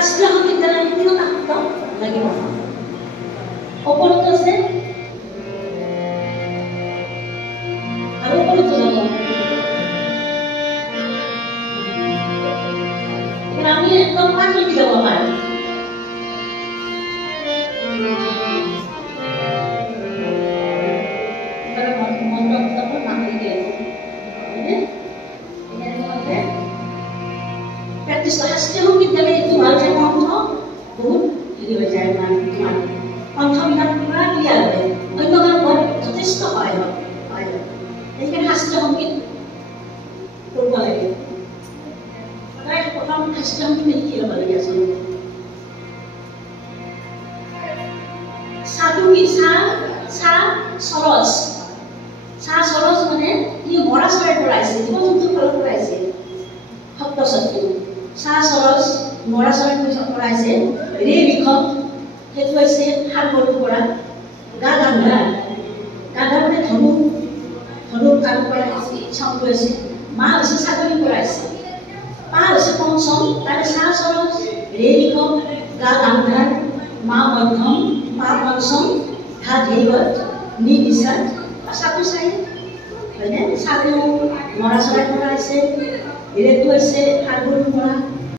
শাস্ত্ৰীয় সংগীত গালে তিনিওটা শব্দ লাগিব ওপৰত আছে আৰু ওপৰত যাব আমি একদম পাঠ লিখি যাব পাৰোঁ শাস্ত্ৰীয় সংগীত গালে এইটো ভাল যে কণ্ঠ বহুত হেৰি হৈ যায় তোমাৰ কণ্ঠবিলাক পুৰা ক্লিয়াৰ হয় অন্য গান যথেষ্ট সহায় হয় সেইকাৰণে শাস্ত্ৰীয় সংগীত কৰিব লাগে সদায় প্ৰথম শাস্ত্ৰীয় সংগীত শিকি ল'ব লাগে আচলতে চাহ সৰজ মানে ই মৰা চৰাইৰ পৰা আহিছে জীৱ জন্তুৰ ফালৰ পৰা আহিছে শব্দ শব্দ চাহ সৰজ মৰা চৰাইৰ পৰা আহিছে ৰে লিখক সেইটো হৈছে সাগৰৰ পৰা গা গান্ধা মানে ধনুক তাৰ পৰা চাউণ্ড হৈছে মা হৈছে ছাগলীৰ পৰা আহিছে পা হৈছে পঞ্চম তাৰে চাহ সৰজ ৰে লিখক গা গান্ধা মা মধ্যম পা পঞ্চম ধা ধেয়ত নি নিচাত চাকু চাই হয়নে চাকু মৰা চৰাইৰ পৰা আহিছে ৰেটো হৈছে সাগৰৰ পৰা